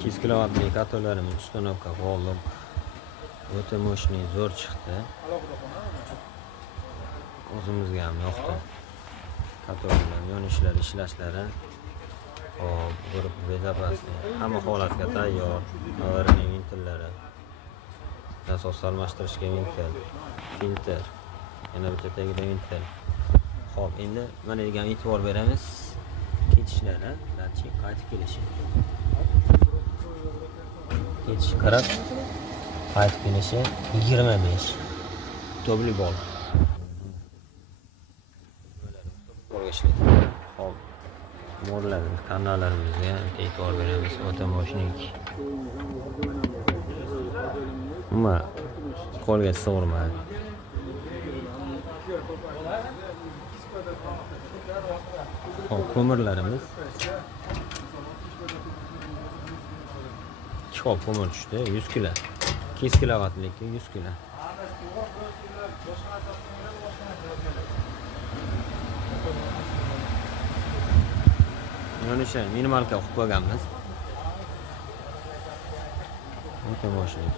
200 kilovatli katorlarimiz uстановка qo'ldim. O'ta mo'shni zo'r chiqdi. O'zimizga ham yoqdi. Katorlar yonishlari, ishlashlari. Hop, grup bezapasli. Hamma holatga tayyor. Avariyaning vintillari. Nasos almashtirishga vintil, filtr. Yana bitta tagida vintil. Hop, endi mana degan e'tibor beramiz. Ketishlari, datchik qaytib kelishi. Ketish qarab, qaytib kelishi 25. Tobli bol. Bolga ishlaydi. Hop. Morlarimiz, kanallarimizga e'tibor beramiz. O'ta mo'shnik. Nima qo'lga sig'urmadi. Hop, ko'mirlarimiz. Chop ko'mir tushdi, 100 kg. 200 kilovatlik 100 kg. Yonishi minimalka qilib qo'yganmiz. O'ta mo'shnik.